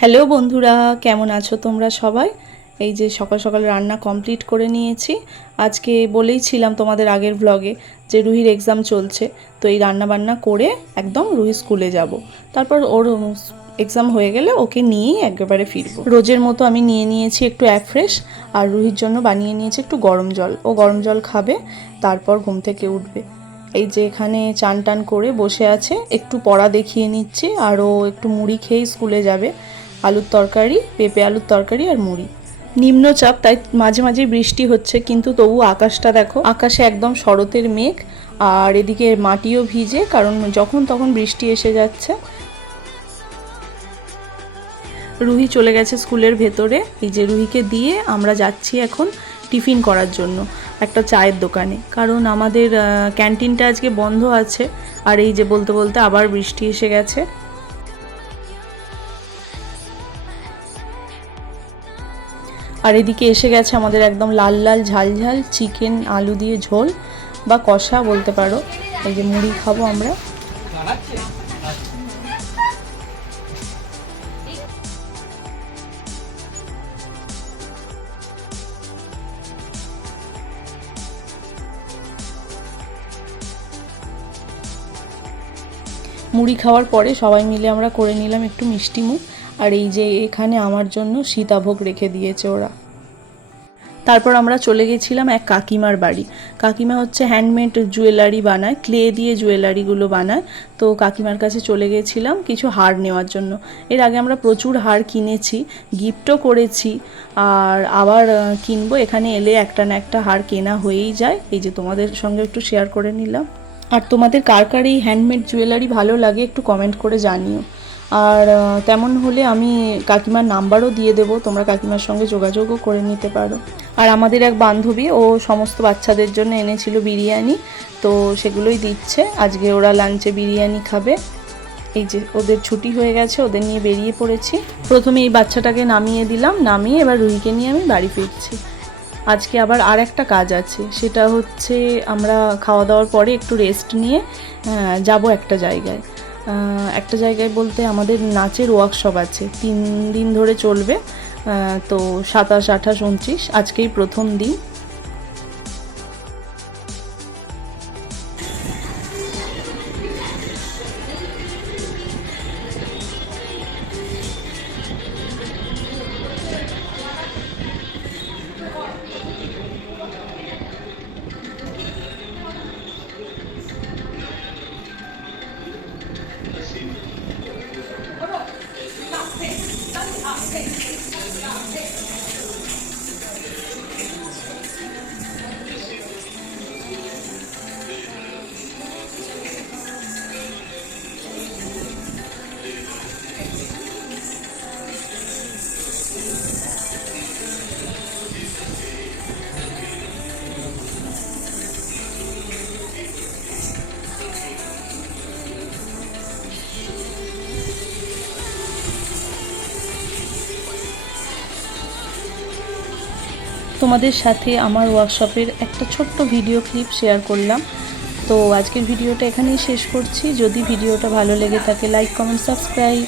Hello বন্ধুরা, কেমন আছো তোমরা সবাই? এই যে সকাল সকাল রান্না কমপ্লিট করে নিয়েছি। আজকে বলেই ছিলাম তোমাদের আগের ব্লগে যে রুহির এক্সাম চলছে, তো এই রান্না বান্না করে একদম রুহি স্কুলে যাব। তারপর ওর এক্সাম হয়ে গেলে ওকে নিয়েই একেবারে ফিরবো। রোজের মতো আমি নিয়ে নিয়েছি একটু অ্যাফ্রেশ আর রুহির জন্য বানিয়ে নিয়েছি একটু গরম জল। ও গরম জল খাবে, তারপর ঘুম থেকে উঠবে। এই যে এখানে চান টান করে বসে আছে, একটু পড়া দেখিয়ে নিচ্ছে, আর ও একটু মুড়ি খেয়েই স্কুলে যাবে। আলুর তরকারি, পেঁপে আলুর তরকারি আর মুড়ি। নিম্নচাপ, তাই মাঝে মাঝে বৃষ্টি হচ্ছে, কিন্তু তবু আকাশটা দেখো, আকাশে একদম শরতের মেঘ, আর এদিকে মাটিও ভিজে, কারণ যখন তখন বৃষ্টি এসে যাচ্ছে। রুহি চলে গেছে স্কুলের ভেতরে, এই যে রুহিকে দিয়ে আমরা যাচ্ছি এখন টিফিন করার জন্য, একটা চায়ের দোকানে। কারণ আমাদের ক্যান্টিনটা আজকে বন্ধ আছে, আর এই যে বলতে বলতে আবার বৃষ্টি এসে গেছে। আর এদিকে এসে গেছে আমাদের একদম লাল লাল ঝাল ঝাল, চিকেন, আলু দিয়ে ঝোল বা কষা বলতে পারো। এই যে মুড়ি খাব আমরা। মুড়ি খাওয়ার পরে সবাই মিলে আমরা করে নিলাম একটু মিষ্টি মুখ। আর এই যে এখানে আমার জন্য সীতাভোগ রেখে দিয়েছে ওরা। তারপর আমরা চলে গেছিলাম এক কাকিমার বাড়ি। কাকিমা হচ্ছে হ্যান্ডমেড জুয়েলারি বানায় ক্লে দিয়ে জুয়েলারিগুলো বানায়। তো কাকিমার কাছে চলে গেছিলাম কিছু হার নেওয়ার জন্য। এর আগে আমরা প্রচুর হার কিনেছি গিফটও করেছি। আর আবার কিনবো, এখানে এলে একটা না একটা হার কেনা হয়েই যায়। এই যে তোমাদের সঙ্গে একটু শেয়ার করে নিলাম। আর তোমাদের কার কার এই হ্যান্ডমেড জুয়েলারি ভালো লাগে একটু কমেন্ট করে জানিও। আর তেমন হলে আমি কাকিমার নাম্বারও দিয়ে দেবো, তোমরা কাকিমার সঙ্গে যোগাযোগও করে নিতে পারো। আর আমাদের এক বান্ধবী, ও সমস্ত বাচ্চাদের জন্য এনেছিল বিরিয়ানি, তো সেগুলোই দিচ্ছে। আজকে ওরা লাঞ্চে বিরিয়ানি খাবে। এই যে, ওদের ছুটি হয়ে গেছে, ওদের নিয়ে বেরিয়ে পড়েছি। প্রথমে এই বাচ্চাটাকে নামিয়ে দিলাম, নামিয়ে এবার রুহিকে নিয়ে আমি বাড়ি ফিরছি। আজকে আবার আর একটা কাজ আছে, সেটা হচ্ছে আমরা খাওয়া দাওয়ার পরে একটু রেস্ট নিয়ে যাব একটা জায়গায়। একটা জায়গায় বলতে আমাদের নাচের ওয়ার্কশপ আছে। তিন দিন ধরে চলবে। তো সাতাশ, আঠাশ, উনত্রিশ, আজকেই প্রথম দিন। তোমাদের সাথে আমার ওয়ার্কশপের একটা ছোট্ট ভিডিও ক্লিপ শেয়ার করলাম। তো আজকের ভিডিওটা এখানেই শেষ করছি। যদি ভিডিওটা ভালো লেগে থাকে লাইক কমেন্ট সাবস্ক্রাইব